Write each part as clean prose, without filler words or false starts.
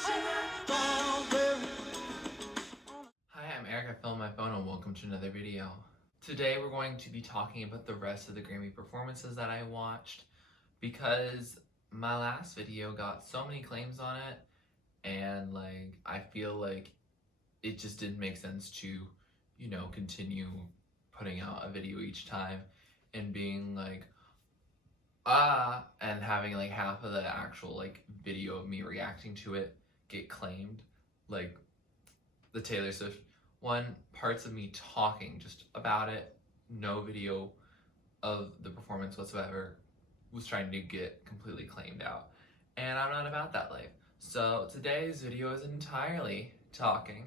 Hi, I'm Eric. I filmed my phone and welcome to another video. Today we're going to be talking about the rest of the Grammy performances that I watched because my last video got so many claims on it and I feel like it just didn't make sense to, continue putting out a video each time and being and having half of the actual video of me reacting to it get claimed. Like the Taylor Swift one, parts of me talking just about it, no video of the performance whatsoever, was trying to get completely claimed out. And I'm not about that life. So today's video is entirely talking,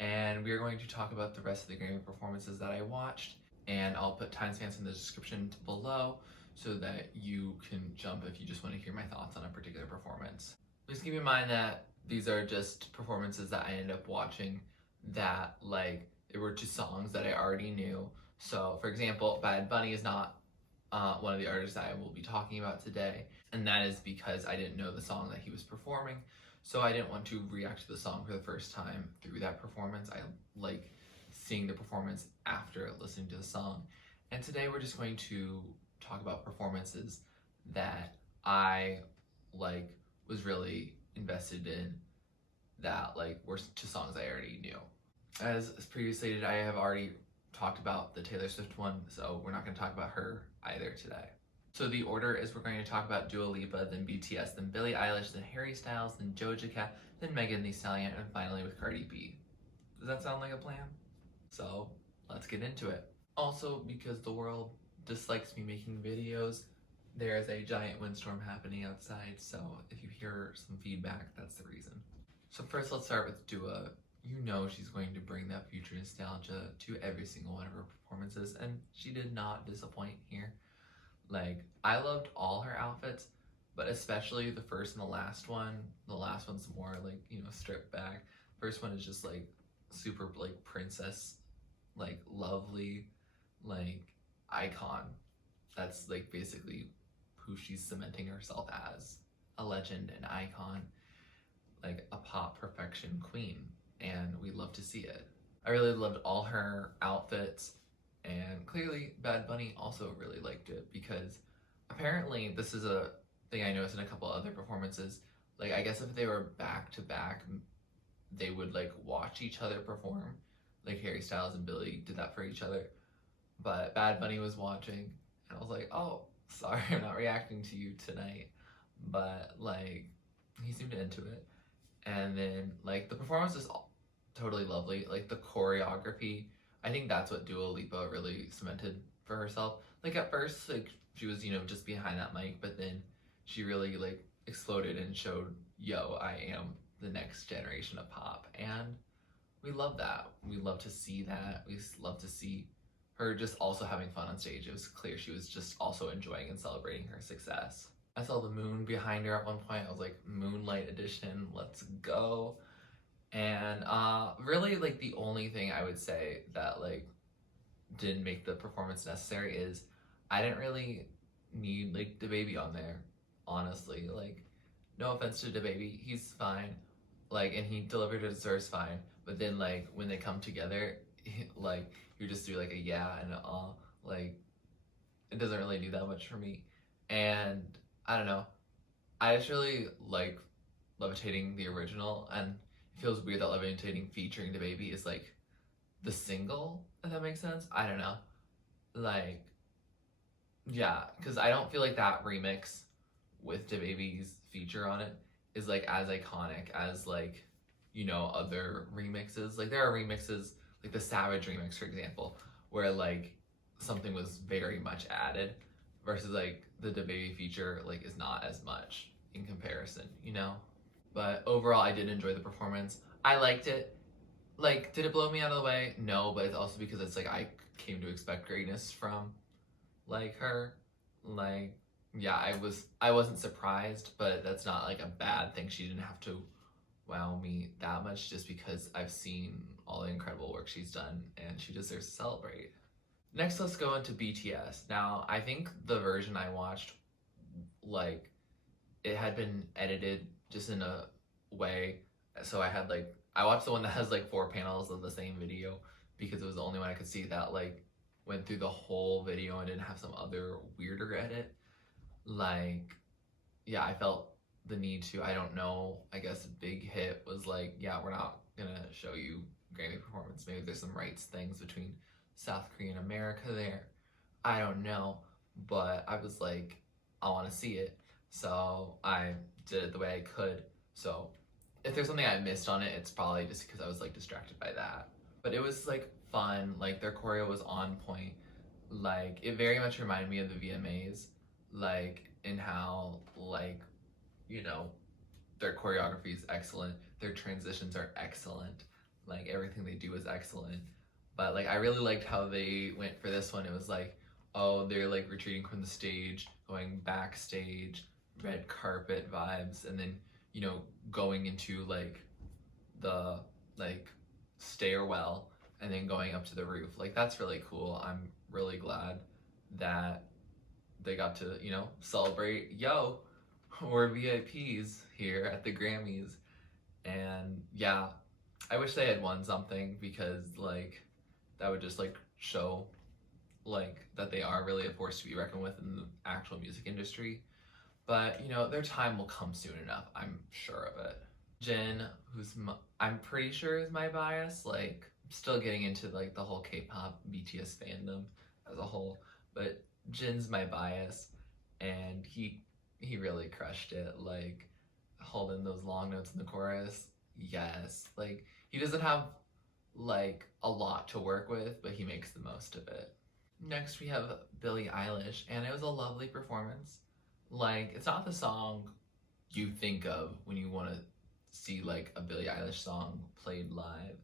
and we're going to talk about the rest of the Grammy performances that I watched, and I'll put timestamps in the description below so that you can jump if you just want to hear my thoughts on a particular performance. Please keep in mind that these are just performances that I ended up watching that they were just songs that I already knew. So for example, Bad Bunny is not one of the artists that I will be talking about today, and that is because I didn't know the song that he was performing, so I didn't want to react to the song for the first time through that performance. I like seeing the performance after listening to the song. And today we're just going to talk about performances that I was really invested in, that were to songs I already knew. As previously stated, I have already talked about the Taylor Swift one, so we're not going to talk about her either today. So the order is we're going to talk about Dua Lipa, then BTS, then Billie Eilish, then Harry Styles, then Doja Cat, then Megan Thee Stallion, and finally with Cardi B. Does that sound like a plan? So let's get into it. Also, because the world dislikes me making videos, there is a giant windstorm happening outside, so if you hear some feedback, that's the reason. So first let's start with Dua. You know she's going to bring that future nostalgia to every single one of her performances, and she did not disappoint here. I loved all her outfits, but especially the first and the last one. The last one's more stripped back. First one is just super princess, lovely, icon. That's basically who she's cementing herself as, a legend, an icon, a pop perfection queen, and we love to see it. I really loved all her outfits, and clearly Bad Bunny also really liked it, because apparently this is a thing I noticed in a couple other performances. I guess if they were back to back, they would watch each other perform. Harry Styles and Billie did that for each other, but Bad Bunny was watching, and I was like, oh, sorry, I'm not reacting to you tonight. But he seemed into it. And then the performance is totally lovely. The choreography, I think that's what Dua Lipa really cemented for herself. At first, she was, just behind that mic, but then she really exploded and showed, yo, I am the next generation of pop. And we love that. We love to see that. We love to see her just also having fun on stage. It was clear she was just also enjoying and celebrating her success. I saw the moon behind her at one point. I was like, Moonlight Edition, let's go. And really the only thing I would say that didn't make the performance necessary is I didn't really need DaBaby on there, honestly. No offense to DaBaby, he's fine, and he delivered his verse fine, but then when they come together, you just do a yeah and an it doesn't really do that much for me. And I don't know, I just really like Levitating, the original, and it feels weird that Levitating featuring DaBaby is the single, if that makes sense. I don't know, yeah, because I don't feel that remix with DaBaby's feature on it is as iconic as other remixes. There are remixes the Savage remix, for example, where something was very much added, versus the DaBaby feature is not as much in comparison, But overall, I did enjoy the performance. I liked it. Did it blow me out of the way? No, but it's also because it's I came to expect greatness from her. Yeah, I wasn't surprised, but that's not a bad thing. She didn't have to wow me that much, just because I've seen all the incredible work she's done and she deserves to celebrate. Next, let's go into BTS. Now, I think the version I watched, it had been edited just in a way. So I watched the one that has like 4 panels of the same video because it was the only one I could see that like went through the whole video and didn't have some other weirder edit. Like, yeah, I felt the need to, I don't know, I guess Big Hit was like, yeah, we're not gonna show you Grammy performance. Maybe there's some rights things between South Korea and America there. I don't know. But I was like, I wanna see it. So I did it the way I could. So if there's something I missed on it, it's probably just because I was like distracted by that. But it was like fun, like their choreo was on point. Like it very much reminded me of the VMAs, like in how like, you know, their choreography is excellent, their transitions are excellent, like everything they do is excellent. But like I really liked how they went for this one. It was like, oh, they're like retreating from the stage, going backstage, red carpet vibes, and then, you know, going into like the like stairwell and then going up to the roof. Like that's really cool. I'm really glad that they got to, you know, celebrate, yo, we're VIPs here at the Grammys. And yeah, I wish they had won something because like that would just like show like that they are really a force to be reckoned with in the actual music industry. But you know, their time will come soon enough, I'm sure of it. Jin, I'm pretty sure is my bias. Like I'm still getting into like the whole K-pop BTS fandom as a whole, but Jin's my bias, and he really crushed it. Like holding those long notes in the chorus, yes. Like he doesn't have like a lot to work with, but he makes the most of it. Next we have Billie Eilish, and it was a lovely performance. Like it's not the song you think of when you want to see like a Billie Eilish song played live.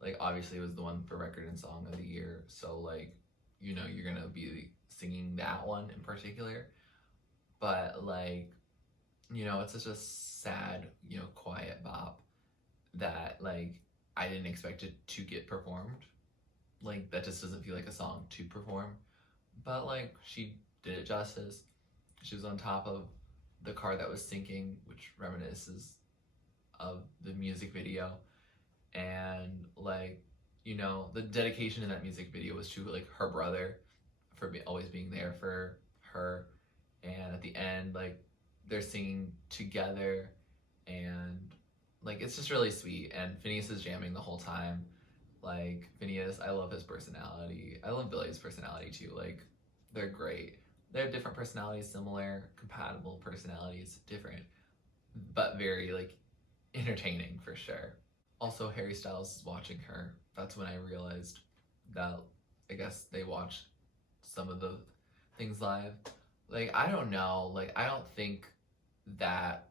Like obviously it was the one for record and song of the year, so like, you know, you're gonna be singing that one in particular. But like, you know, it's such a sad, you know, quiet bop that like I didn't expect it to get performed. Like that just doesn't feel like a song to perform. But like she did it justice. She was on top of the car that was sinking, which reminisces of the music video. And like, you know, the dedication in that music video was to like her brother for always being there for her. And at the end, like they're singing together, and like it's just really sweet. And Phineas is jamming the whole time. Like Phineas, I love his personality. I love Billie's personality too. Like they're great. They have different personalities, similar, compatible personalities, different, but very like entertaining for sure. Also, Harry Styles is watching her. That's when I realized that I guess they watched some of the things live. Like I don't know. Like I don't think that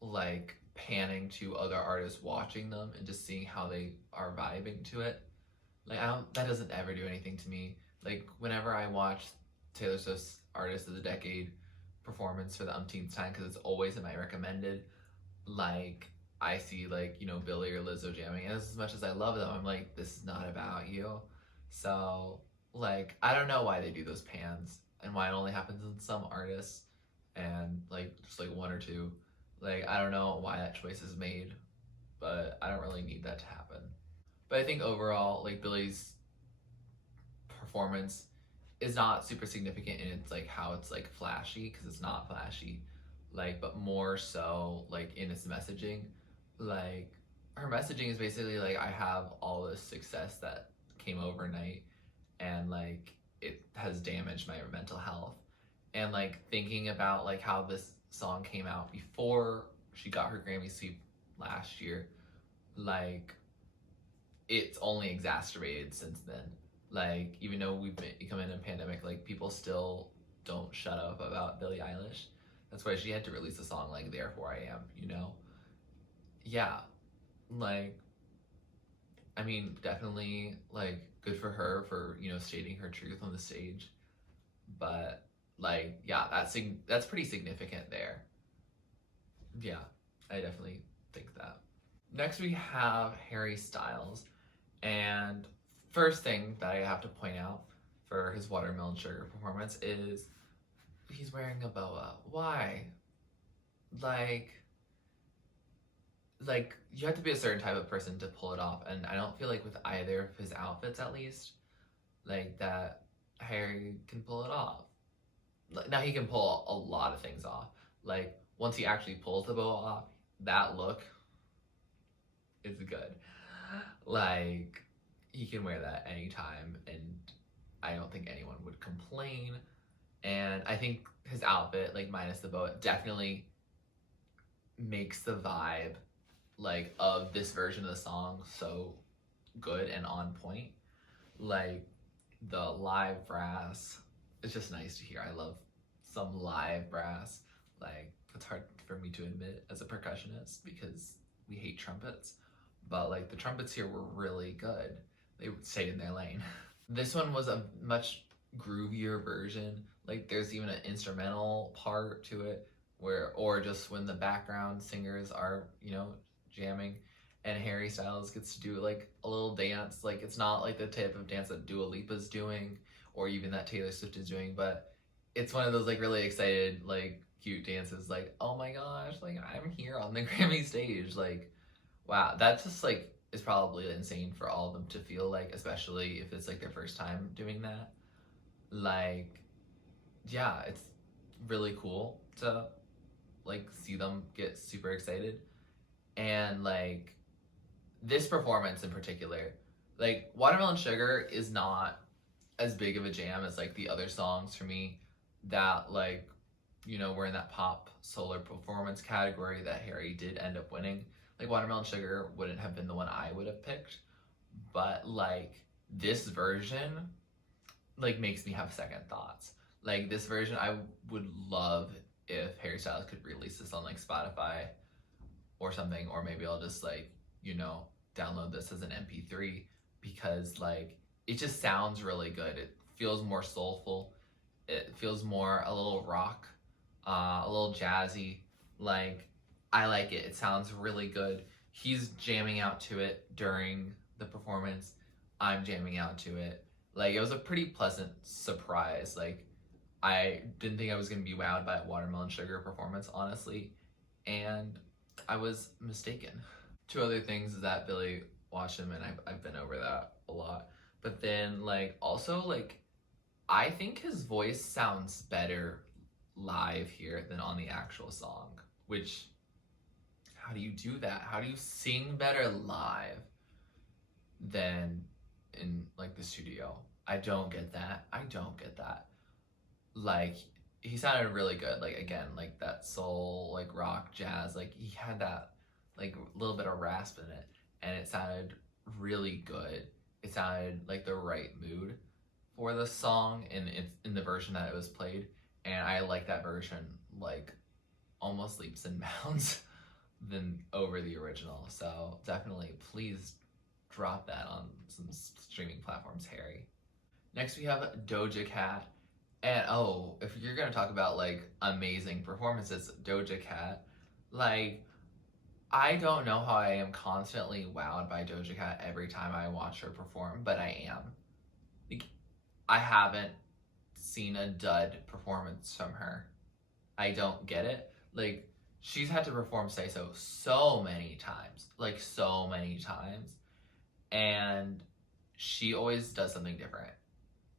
like panning to other artists, watching them and just seeing how they are vibing to it, like I don't, that doesn't ever do anything to me. Like whenever I watch Taylor Swift's Artist of the Decade performance for the umpteenth time, because it's always in my recommended, like I see like, you know, Billie or Lizzo jamming, and as much as I love them, I'm like, this is not about you. So like I don't know why they do those pans and why it only happens in some artists and like just like one or two. Like I don't know why that choice is made, but I don't really need that to happen. But I think overall, like Billie's performance is not super significant in its like how it's like flashy, because it's not flashy, like, but more so like in its messaging. Like her messaging is basically like, I have all this success that came overnight, and like it has damaged my mental health. And like thinking about like how this song came out before she got her Grammy sweep last year, like it's only exacerbated since then. Like even though we've become in a pandemic, like people still don't shut up about Billie Eilish. That's why she had to release a song like Therefore I Am, you know? Yeah, like I mean, definitely like good for her for, you know, stating her truth on the stage. But like yeah, that's pretty significant there. Yeah, I definitely think that. Next we have Harry Styles, and first thing that I have to point out for his Watermelon Sugar performance is he's wearing a boa. Why? Like like you have to be a certain type of person to pull it off, and I don't feel like with either of his outfits, at least, like that Harry can pull it off. Now he can pull a lot of things off. Like once he actually pulls the bow off, that look is good. Like he can wear that anytime, and I don't think anyone would complain. And I think his outfit, like minus the bow, definitely makes the vibe like of this version of the song so good and on point. Like the live brass, it's just nice to hear. I love some live brass. Like it's hard for me to admit as a percussionist because we hate trumpets, but like the trumpets here were really good. They stayed in their lane. This one was a much groovier version. Like there's even an instrumental part to it where, or just when the background singers are, you know, jamming, and Harry Styles gets to do like a little dance. Like it's not like the type of dance that Dua Lipa's doing or even that Taylor Swift is doing, but it's one of those like really excited, like cute dances. Like, oh my gosh, like I'm here on the Grammy stage. Like, wow, that just like is probably insane for all of them to feel like, especially if it's like their first time doing that. Like, yeah, it's really cool to like see them get super excited. And like this performance in particular, like Watermelon Sugar is not as big of a jam as like the other songs for me that like, you know, were in that pop solar performance category that Harry did end up winning. Like Watermelon Sugar wouldn't have been the one I would have picked, but like this version like makes me have second thoughts. Like this version, I would love if Harry Styles could release this on like Spotify or something, or maybe I'll just like, you know, download this as an MP3 because like it just sounds really good. It feels more soulful. It feels more a little rock, a little jazzy. Like I like it. It sounds really good. He's jamming out to it during the performance. I'm jamming out to it. Like it was a pretty pleasant surprise. Like I didn't think I was gonna be wowed by a Watermelon Sugar performance, honestly, and I was mistaken. Two other things is that Billy watched him, and I've been over that a lot. But then like also like I think his voice sounds better live here than on the actual song. Which, how do you do that? How do you sing better live than in like the studio? I don't get that. I don't get that. Like he sounded really good. Like again, like that soul, like rock, jazz. Like he had that like little bit of rasp in it, and it sounded really good. It sounded like the right mood for the song in the version that it was played, and I like that version like almost leaps and bounds than over the original. So definitely, please drop that on some streaming platforms, Harry. Next we have Doja Cat. And oh, if you're gonna talk about like amazing performances, Doja Cat, like I don't know how I am constantly wowed by Doja Cat every time I watch her perform, but I am. Like I haven't seen a dud performance from her. I don't get it. Like she's had to perform Say so many times, like so many times, and she always does something different.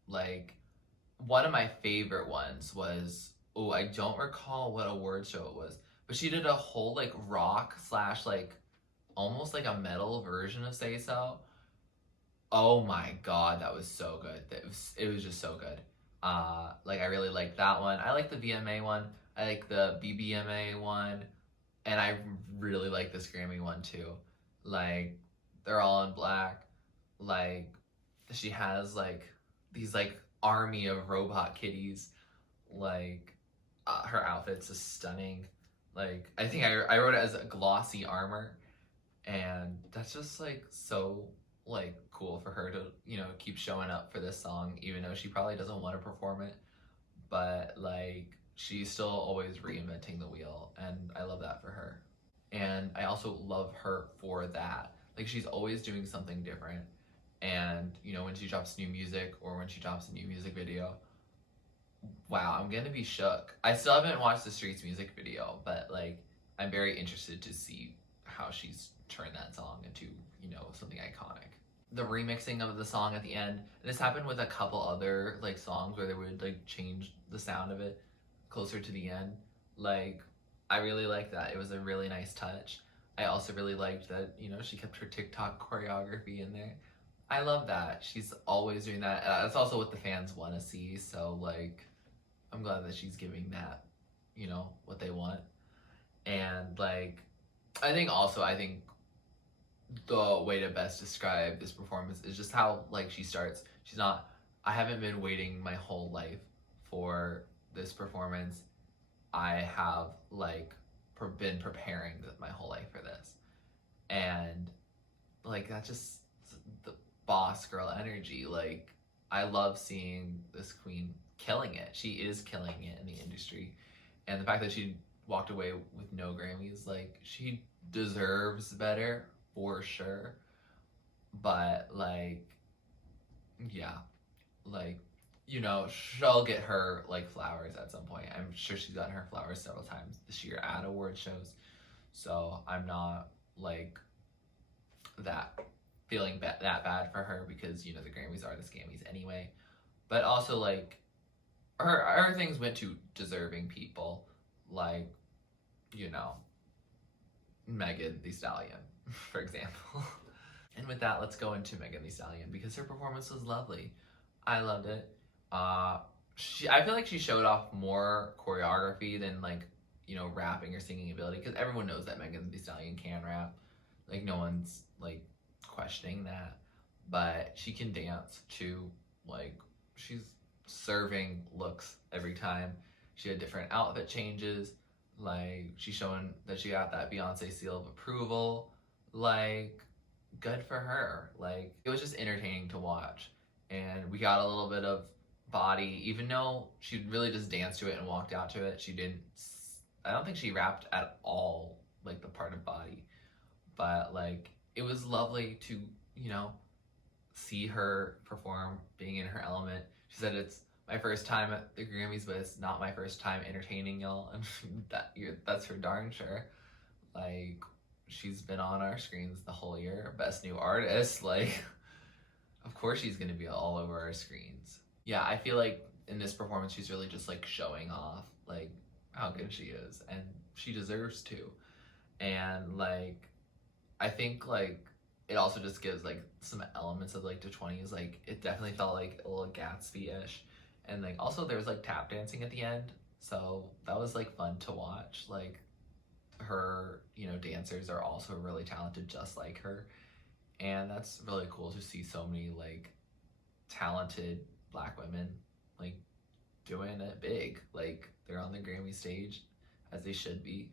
Like one of my favorite ones was, oh, I don't recall what award show it was, but she did a whole like rock slash like almost like a metal version of Say So. Oh my god, that was so good. It was just so good. Like I really liked that one. I like the VMA one. I like the BBMA one, and I really like this Grammy one too. Like they're all in black. Like she has like these like army of robot kitties. Like her outfit's just stunning. Like I think I wrote it as a glossy armor, and that's just like so like cool for her to, you know, keep showing up for this song even though she probably doesn't want to perform it, but like she's still always reinventing the wheel, and I love that for her. And I also love her for that. Like she's always doing something different, and you know, when she drops new music or when she drops a new music video, wow, I'm gonna be shook. I still haven't watched the Streets music video, but like I'm very interested to see how she's turned that song into, you know, something iconic. The remixing of the song at the end, and this happened with a couple other like songs where they would like change the sound of it closer to the end. Like, I really liked that. It was a really nice touch. I also really liked that, you know, she kept her TikTok choreography in there. I love that. She's always doing that. That's also what the fans want to see. So, like, I'm glad that she's giving that, you know, what they want. And, like, I think the way to best describe this performance is just how, like, she starts. She's not, I haven't been waiting my whole life for this performance. I have, like, been preparing my whole life for this. And, like, that's just the boss girl energy. Like, I love seeing this queen killing it. She is killing it in the industry. And the fact that she walked away with no Grammys, like, she deserves better for sure. But, like, yeah, like, you know, she'll get her, like, flowers at some point. I'm sure she's gotten her flowers several times this year at award shows. So I'm not, like, that feeling that bad for her, because, you know, the Grammys are the Scammys anyway. But also, like, her things went to deserving people, like, you know, Megan Thee Stallion, for example. And with that, let's go into Megan Thee Stallion, because her performance was lovely. I loved it. I feel like she showed off more choreography than, like, you know, rapping or singing ability, because everyone knows that Megan Thee Stallion can rap. Like, no one's, like, questioning that. But she can dance too. Like, she's serving looks every time. She had different outfit changes. Like, she's showing that she got that Beyonce seal of approval. Like, good for her. Like, it was just entertaining to watch. And we got a little bit of body, even though she really just danced to it and walked out to it. I don't think she rapped at all, like, the part of body. But, like, it was lovely to, you know, see her perform, being in her element. She said, it's my first time at the Grammys, but it's not my first time entertaining y'all. And that's for darn sure. Like, she's been on our screens the whole year. Best New Artist. Like, of course she's going to be all over our screens. Yeah, I feel like in this performance, she's really just, like, showing off, like, how good she is. And she deserves to. And, like, I think, like, it also just gives, like, some elements of, like, the 20s. Like, it definitely felt like a little Gatsby-ish. And, like, also there was, like, tap dancing at the end. So that was, like, fun to watch. Like, her, you know, dancers are also really talented just like her. And that's really cool to see so many, like, talented Black women, like, doing it big. Like, they're on the Grammy stage, as they should be.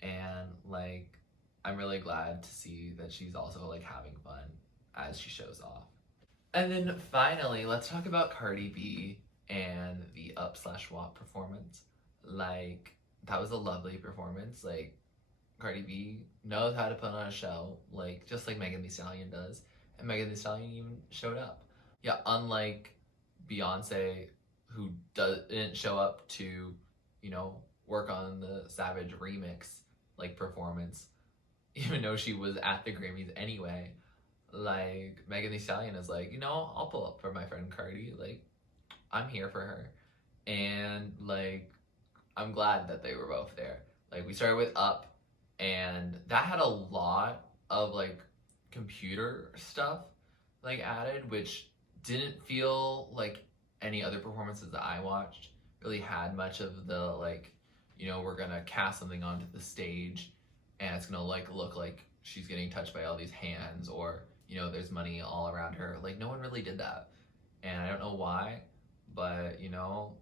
And, like, I'm really glad to see that she's also, like, having fun as she shows off. And then finally, let's talk about Cardi B and the Up/WAP performance. Like, that was a lovely performance. Like, Cardi B knows how to put on a show, like, just like Megan Thee Stallion does. And Megan Thee Stallion even showed up. Yeah, unlike Beyonce, who didn't show up to, you know, work on the Savage remix, like, performance, even though she was at the Grammys anyway. Like, Megan Thee Stallion is like, you know, I'll pull up for my friend Cardi. Like, I'm here for her. And, like, I'm glad that they were both there. Like, we started with Up, and that had a lot of, like, computer stuff, like, added, which didn't feel like any other performances that I watched really had much of the, like, you know, we're gonna cast something onto the stage and it's gonna, like, look like she's getting touched by all these hands, or, you know, there's money all around her. Like, no one really did that. And I don't know why, but, you know,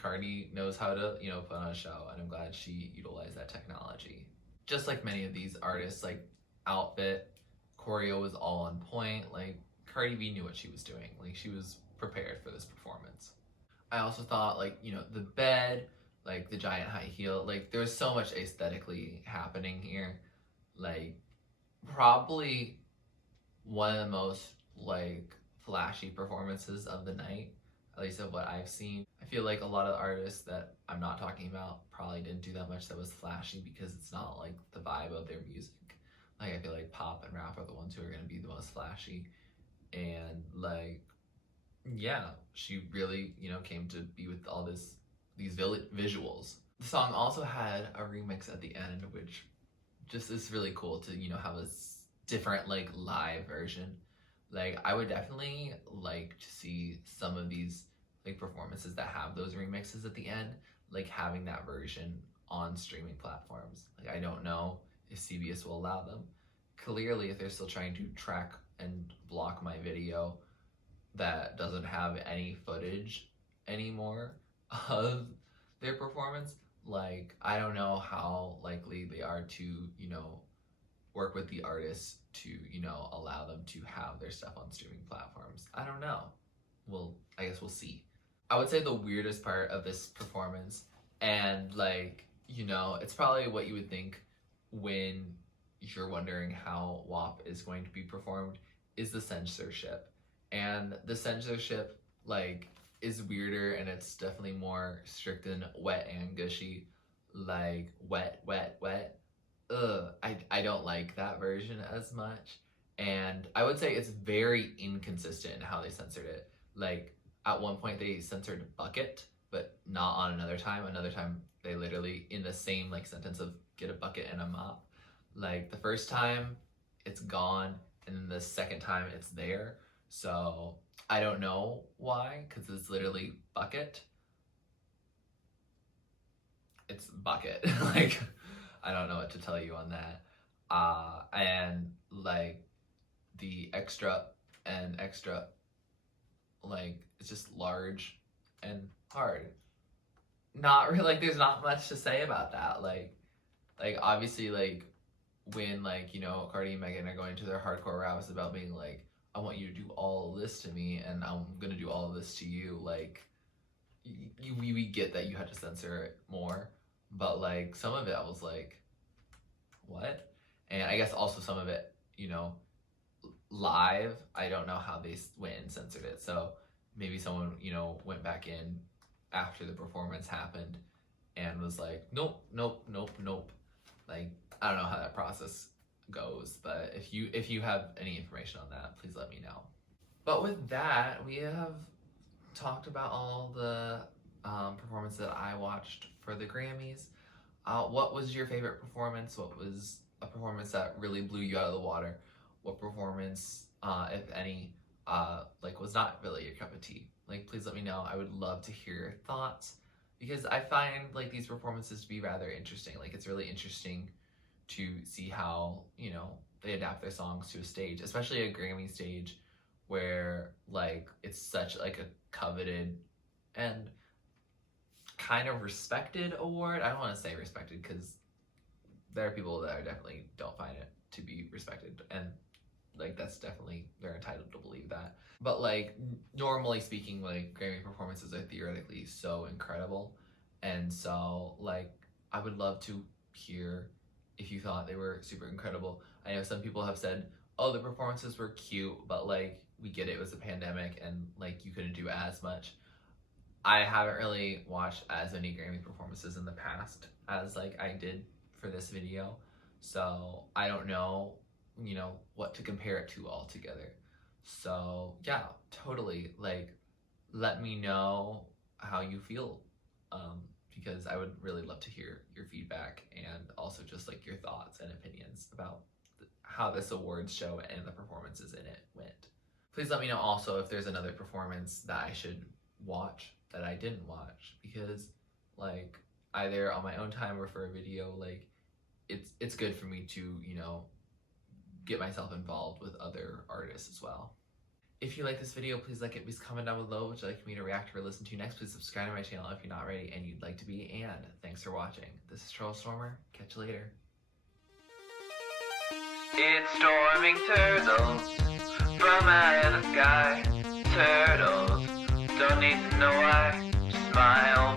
Cardi knows how to, you know, put on a show, and I'm glad she utilized that technology. Just like many of these artists, like, outfit, choreo was all on point. Like, Cardi B knew what she was doing. Like, she was prepared for this performance. I also thought, like, you know, the bed, like, the giant high heel, like, there was so much aesthetically happening here. Like, probably one of the most, like, flashy performances of the night, at least of what I've seen. I feel like a lot of the artists that I'm not talking about probably didn't do that much that was flashy, because it's not, like, the vibe of their music. Like I feel like pop and rap are the ones who are gonna be the most flashy, and like yeah, she really, you know, came to be with all these visuals. The song also had a remix at the end, which just is really cool to, you know, have a different like live version. Like I would definitely like to see some of these like performances that have those remixes at the end, like having that version on streaming platforms. Like I don't know if CBS will allow them. Clearly, if they're still trying to track and block my video that doesn't have any footage anymore of their performance, like I don't know how likely they are to, you know, work with the artists to, you know, allow them to have their stuff on streaming platforms. I don't know. Well, I guess we'll see. I would say the weirdest part of this performance, and like, you know, it's probably what you would think when you're wondering how WAP is going to be performed, is the censorship. And the censorship, like, is weirder, and it's definitely more strict than Wet and Gushy. Like, wet, wet, wet. Ugh, I don't like that version as much. And I would say it's very inconsistent in how they censored it. Like, at one point they censored bucket, but not on another time. Another time they literally, in the same like sentence of get a bucket and a mop, like the first time it's gone, and then the second time it's there. So I don't know why, because it's literally bucket. It's bucket. Like, I don't know what to tell you on that. And like the extra and extra, like it's just large and hard. Not really, like there's not much to say about that. Like obviously, like when like, you know, Cardi and Megan are going to their hardcore raps about being like, I want you to do all of this to me and I'm gonna do all of this to you, like we get that you had to censor it more, but like some of it I was like, what? And I guess also some of it, you know, live, I don't know how they went and censored it. So maybe someone, you know, went back in after the performance happened and was like, nope, nope, nope, nope. Like, I don't know how that process goes, but if you have any information on that, please let me know. But with that, we have talked about all the performances that I watched for the Grammys. What was your favorite performance? What was a performance that really blew you out of the water? What performance, if any, like was not really your cup of tea? Like, please let me know. I would love to hear your thoughts, because I find like these performances to be rather interesting. Like, it's really interesting to see how, you know, they adapt their songs to a stage, especially a Grammy stage where like it's such like a coveted and kind of respected award. I don't want to say respected because there are people that are definitely don't find it to be respected, and like that's definitely, they're entitled to believe that. But like normally speaking, like Grammy performances are theoretically so incredible, and so like I would love to hear if you thought they were super incredible. I know some people have said, oh, the performances were cute, but like we get it was a pandemic and like you couldn't do as much. I haven't really watched as many Grammy performances in the past as like I did for this video, so I don't know, you know, what to compare it to altogether. So yeah, totally, like let me know how you feel, because I would really love to hear your feedback and also just like your thoughts and opinions about how this awards show and the performances in it went. Please let me know also if there's another performance that I should watch that I didn't watch, because like either on my own time or for a video, like it's good for me to, you know, get myself involved with other artists as well. If you like this video, please like it, please comment down below what you'd like me to react or listen to next. Please subscribe to my channel if you're not already and you'd like to be, and thanks for watching. This is TurtleStormer, catch you later. It's storming turtles from out of the sky. Turtles don't need to know why. Just smile,